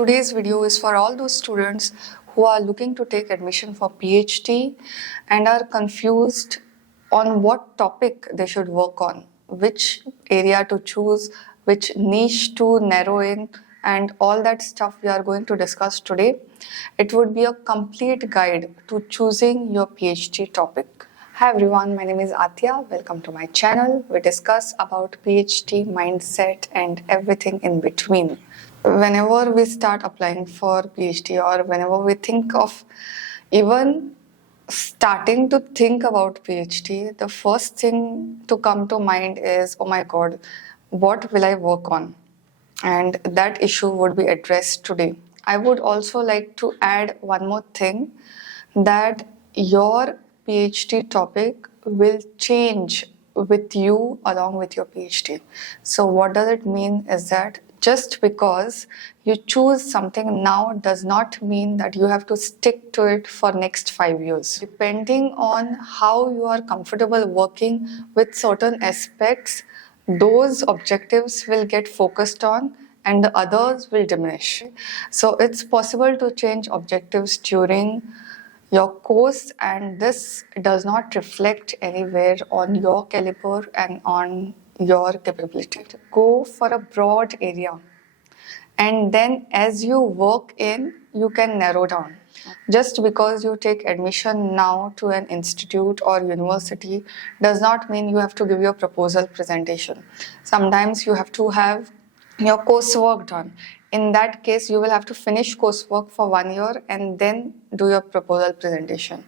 today's video is for all those students who are looking to take admission for PhD and are confused on what topic they should work on, which area to choose, which niche to narrow in, and all that stuff we are going to discuss today. It would be a complete guide to choosing your PhD topic. Hi everyone, my name is Aatiya. Welcome to my channel. We discuss about PhD mindset and everything in between. Whenever we start applying for PhD or whenever we think of even starting to think about PhD, the first thing to come to mind is, oh my God, what will I work on? And that issue would be addressed today. I would also like to add one more thing, that your PhD topic will change with you along with your PhD. So what does it mean is that just because you choose something now does not mean that you have to stick to it for next 5 years. Depending on how you are comfortable working with certain aspects, those objectives will get focused on and the others will diminish. So it's possible to change objectives during your course, and this does not reflect anywhere on your caliber and on your capability. Go for a broad area, and then as you work in, you can narrow down. Just because you take admission now to an institute or university does not mean you have to give your proposal presentation. Sometimes you have to have your coursework done. In that case, you will have to finish coursework for 1 year and then do your proposal presentation.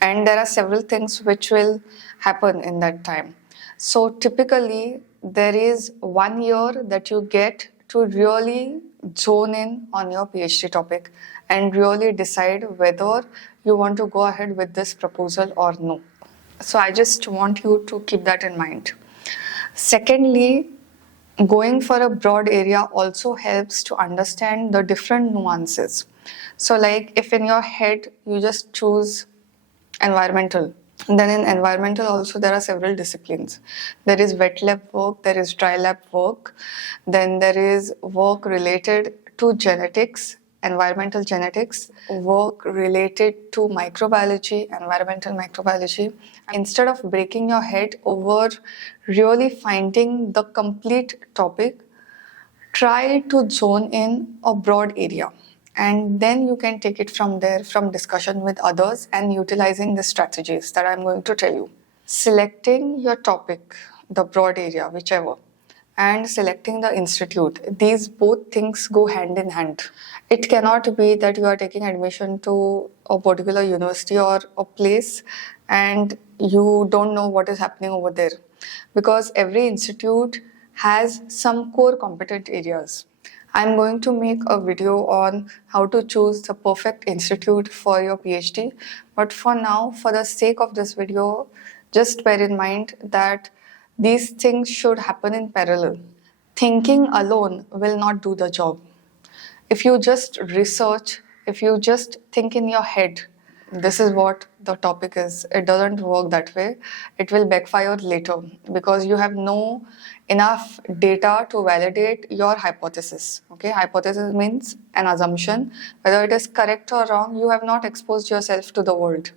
And there are several things which will happen in that time. So typically, there is 1 year that you get to really zone in on your PhD topic and really decide whether you want to go ahead with this proposal or no. So I just want you to keep that in mind. Secondly, going for a broad area also helps to understand the different nuances. So like if in your head you just choose environmental, then in environmental also there are several disciplines. There is wet lab work, there is dry lab work, then there is work related to genetics, environmental genetics, work related to microbiology, environmental microbiology. Instead of breaking your head over really finding the complete topic, try to zone in a broad area. And then you can take it from there, from discussion with others and utilizing the strategies that I'm going to tell you. Selecting your topic, the broad area, whichever, and selecting the institute. These both things go hand in hand. It cannot be that you are taking admission to a particular university or a place and you don't know what is happening over there, because every institute has some core competent areas. I'm going to make a video on how to choose the perfect institute for your PhD, but for now, for the sake of this video, just bear in mind that these things should happen in parallel. Thinking alone will not do the job. If you just research, if you just think in your head, this is what the topic is, it doesn't work that way. It will backfire later because you have no enough data to validate your hypothesis. Okay, hypothesis means an assumption. Whether it is correct or wrong, you have not exposed yourself to the world.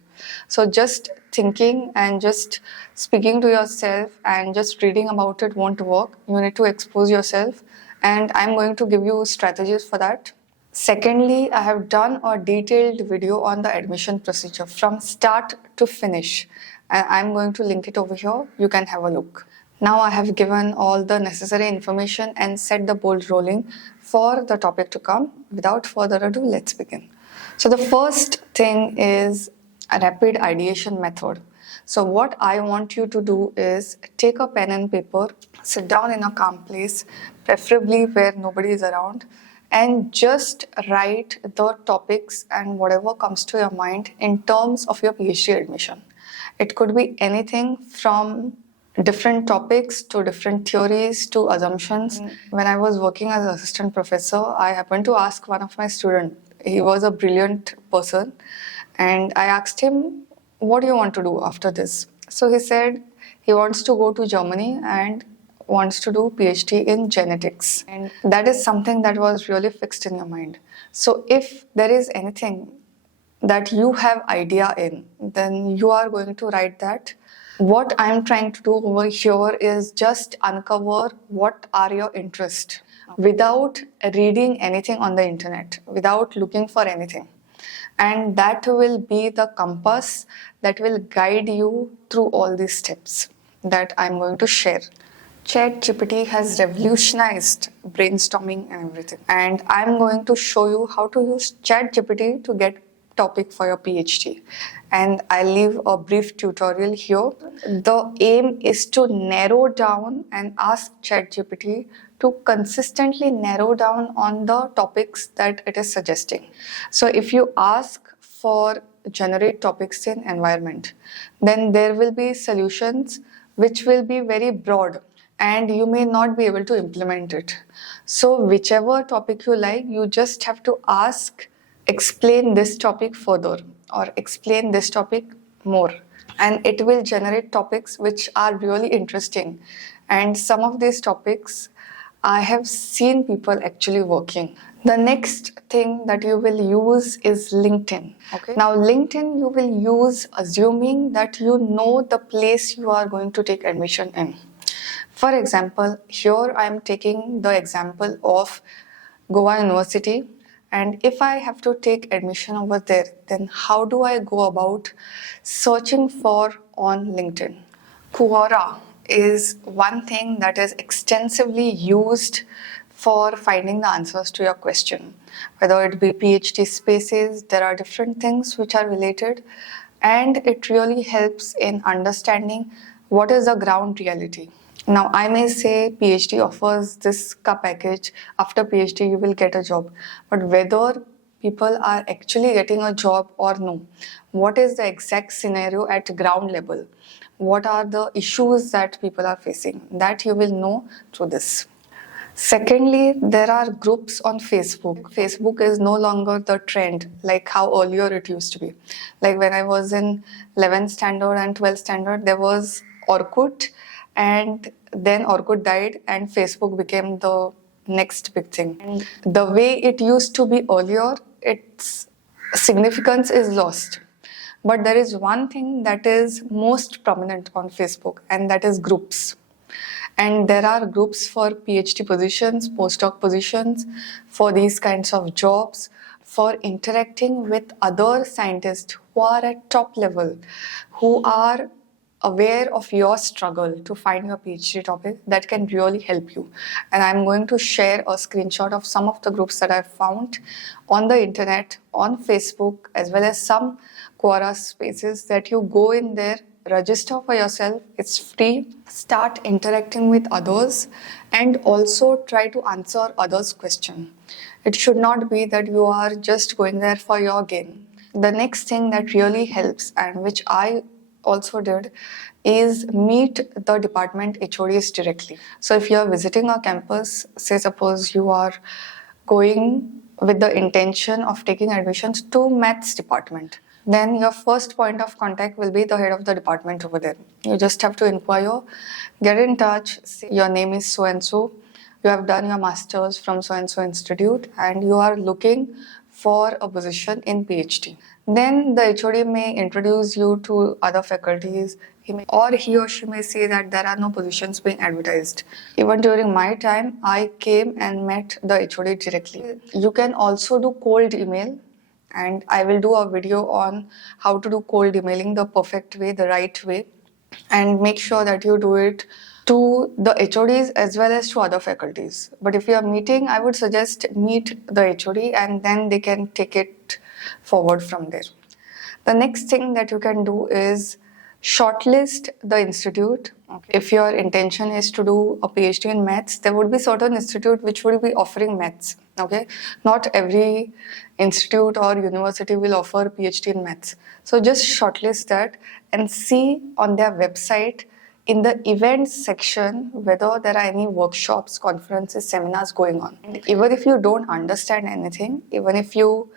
So just thinking and just speaking to yourself and just reading about it won't work. You need to expose yourself, and I'm going to give you strategies for that. Secondly, I have done a detailed video on the admission procedure from start to finish. I'm going to link it over here. You can have a look. Now I have given all the necessary information and set the ball rolling for the topic to come. Without further ado, let's begin. So the first thing is a rapid ideation method. So what I want you to do is take a pen and paper, sit down in a calm place, preferably where nobody is around, and just write the topics and whatever comes to your mind in terms of your PhD admission. It could be anything from different topics to different theories to assumptions. When I was working as an assistant professor, I happened to ask one of my students. He was a brilliant person, and I asked him, what do you want to do after this? So he said he wants to go to Germany and wants to do PhD in genetics, and that is something that was really fixed in your mind. So if there is anything that you have idea in, then you are going to write that. What I'm trying to do over here is just uncover what are your interests without reading anything on the internet, without looking for anything. And that will be the compass that will guide you through all these steps that I'm going to share. ChatGPT has revolutionized brainstorming and everything. And I'm going to show you how to use ChatGPT to get topic for your PhD. And I'll leave a brief tutorial here. The aim is to narrow down and ask ChatGPT to consistently narrow down on the topics that it is suggesting. So if you ask for generate topics in environment, then there will be solutions which will be very broad and you may not be able to implement it. So whichever topic you like, you just have to ask, explain this topic further or explain this topic more, and it will generate topics which are really interesting. And some of these topics I have seen people actually working. The next thing that you will use is LinkedIn. Okay. Now, LinkedIn you will use assuming that you know the place you are going to take admission in. For example, here I am taking the example of Goa University, and if I have to take admission over there, then how do I go about searching for on LinkedIn? Quora is one thing that is extensively used for finding the answers to your question. Whether it be PhD spaces, there are different things which are related, and it really helps in understanding what is the ground reality. Now, I may say PhD offers this package. After PhD, you will get a job. But whether people are actually getting a job or no, what is the exact scenario at ground level? What are the issues that people are facing? That you will know through this. Secondly, there are groups on Facebook. Facebook is no longer the trend like how earlier it used to be. Like when I was in 11th standard and 12th standard, there was Orkut, and then Orkut died and Facebook became the next big thing. And the way it used to be earlier, its significance is lost. But there is one thing that is most prominent on Facebook, and that is groups. And there are groups for PhD positions, postdoc positions, for these kinds of jobs, for interacting with other scientists who are at top level, who are aware of your struggle to find your PhD topic. That can really help you. And I'm going to share a screenshot of some of the groups that I've found on the internet, on Facebook, as well as some Quora spaces that you go in there, register for yourself, it's free, start interacting with others, and also try to answer others' questions. It should not be that you are just going there for your gain. The next thing that really helps, and which I also did, is meet the department HODs directly. So if you are visiting a campus, say suppose you are going with the intention of taking admissions to maths department, then your first point of contact will be the head of the department over there. You just have to inquire, get in touch, say your name is so and so, you have done your master's from so and so institute, and you are looking for a position in PhD. Then the HOD may introduce you to other faculties, he or she may say that there are no positions being advertised. Even during my time, I came and met the HOD directly. You can also do cold email, and I will do a video on how to do cold emailing the perfect way, the right way, and make sure that you do it to the HODs as well as to other faculties. But if you are meeting, I would suggest meet the HOD and then they can take it forward from there. The next thing that you can do is shortlist the institute. Okay. If your intention is to do a PhD in maths, there would be certain institute which will be offering maths. Okay, not every institute or university will offer PhD in maths. So just shortlist that and see on their website in the events section whether there are any workshops, conferences, seminars going on. And even if you don't understand anything, even if you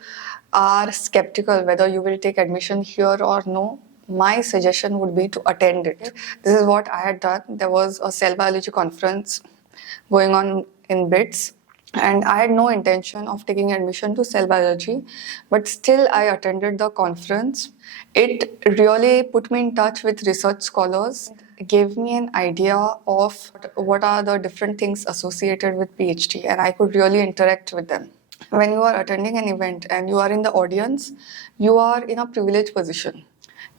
are skeptical whether you will take admission here or no, my suggestion would be to attend it. This is what I had done. There was a cell biology conference going on in BITS, and I had no intention of taking admission to cell biology, but still I attended the conference. It really put me in touch with research scholars, gave me an idea of what are the different things associated with PhD, and I could really interact with them. When you are attending an event and you are in the audience, you are in a privileged position.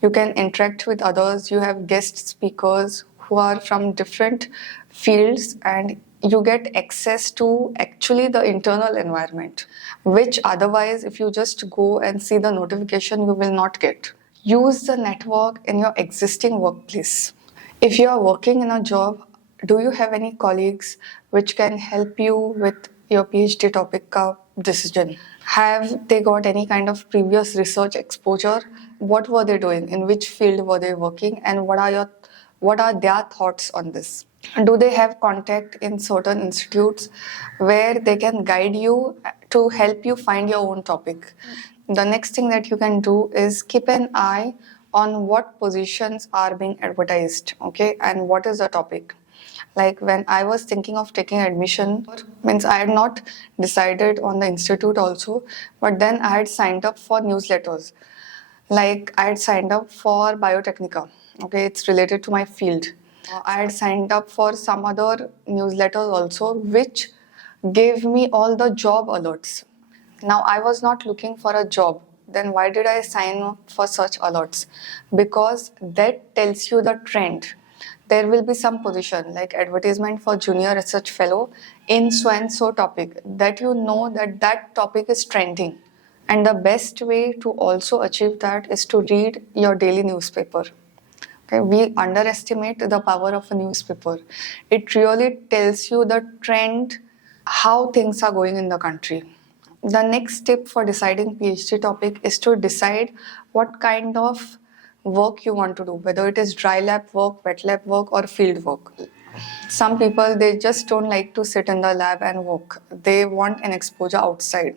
You can interact with others, you have guest speakers who are from different fields, and you get access to actually the internal environment, which otherwise, if you just go and see the notification, you will not get. Use the network in your existing workplace. If you are working in a job, do you have any colleagues which can help you with your PhD topic ka decision? Have they got any kind of previous research exposure? What were they doing? In which field were they working? And what are their thoughts on this? Do they have contact in certain institutes where they can guide you to help you find your own topic? The next thing that you can do is keep an eye on what positions are being advertised, okay, and what is the topic. Like when I was thinking of taking admission, means I had not decided on the institute also, but then I had signed up for newsletters. Like I had signed up for Biotechnica, okay, it's related to my field. I had signed up for some other newsletters also, which gave me all the job alerts. Now, I was not looking for a job. Then why did I sign up for such alerts? Because that tells you the trend. There will be some position like advertisement for junior research fellow in so and so topic, that you know that that topic is trending. And the best way to also achieve that is to read your daily newspaper. Okay, we underestimate the power of a newspaper. It really tells you the trend, how things are going in the country. The next step for deciding PhD topic is to decide what kind of work you want to do, whether it is dry lab work, wet lab work, or field work. Some people, they just don't like to sit in the lab and work. They want an exposure outside.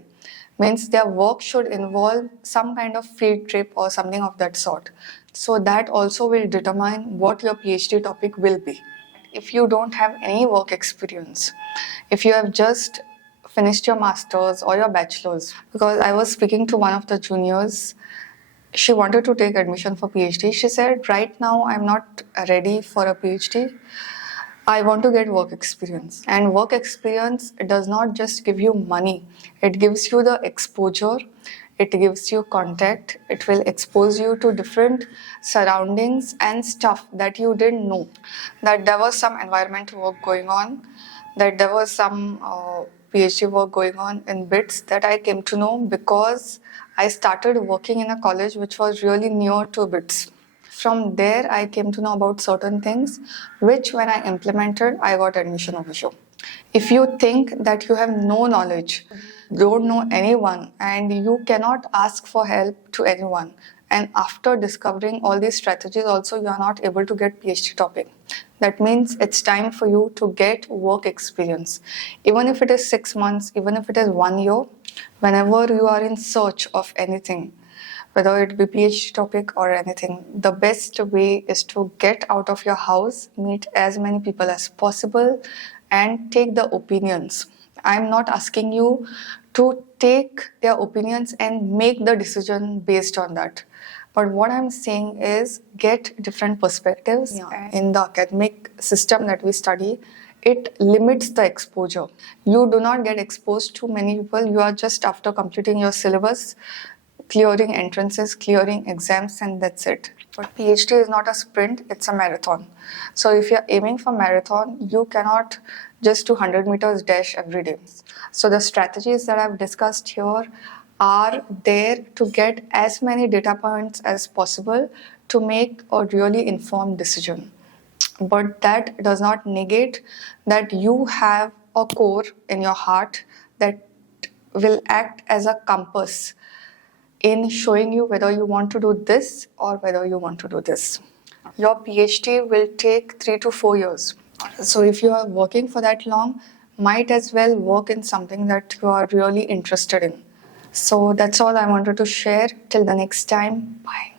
Means their work should involve some kind of field trip or something of that sort. So that also will determine what your PhD topic will be. If you don't have any work experience, if you have just finished your master's or your bachelor's, because I was speaking to one of the juniors, she wanted to take admission for PhD. She said, right now I'm not ready for a PhD. I want to get work experience. And work experience does not just give you money, it gives you the exposure, it gives you contact, it will expose you to different surroundings and stuff that you didn't know. That there was some environmental work going on, that there was some PhD work going on in BITS that I came to know because I started working in a college which was really near to BITS. From there, I came to know about certain things, which when I implemented, I got admission over here. If you think that you have no knowledge, don't know anyone, and you cannot ask for help to anyone, and after discovering all these strategies also you are not able to get PhD topic, that means it's time for you to get work experience. Even if it is 6 months, even if it is 1 year, whenever you are in search of anything, whether it be PhD topic or anything, the best way is to get out of your house, meet as many people as possible, and take the opinions. I'm not asking you to take their opinions and make the decision based on that. But what I'm saying is get different perspectives. Yeah. In the academic system that we study, it limits the exposure. You do not get exposed to many people. You are just after completing your syllabus, clearing entrances, clearing exams, and that's it. But PhD is not a sprint, it's a marathon. So if you're aiming for marathon, you cannot just do 100 meters dash every day. So the strategies that I've discussed here are there to get as many data points as possible to make a really informed decision. But that does not negate that you have a core in your heart that will act as a compass in showing you whether you want to do this or whether you want to do this. Your PhD will take 3 to 4 years. So if you are working for that long, might as well work in something that you are really interested in. So that's all I wanted to share. Till the next time, bye.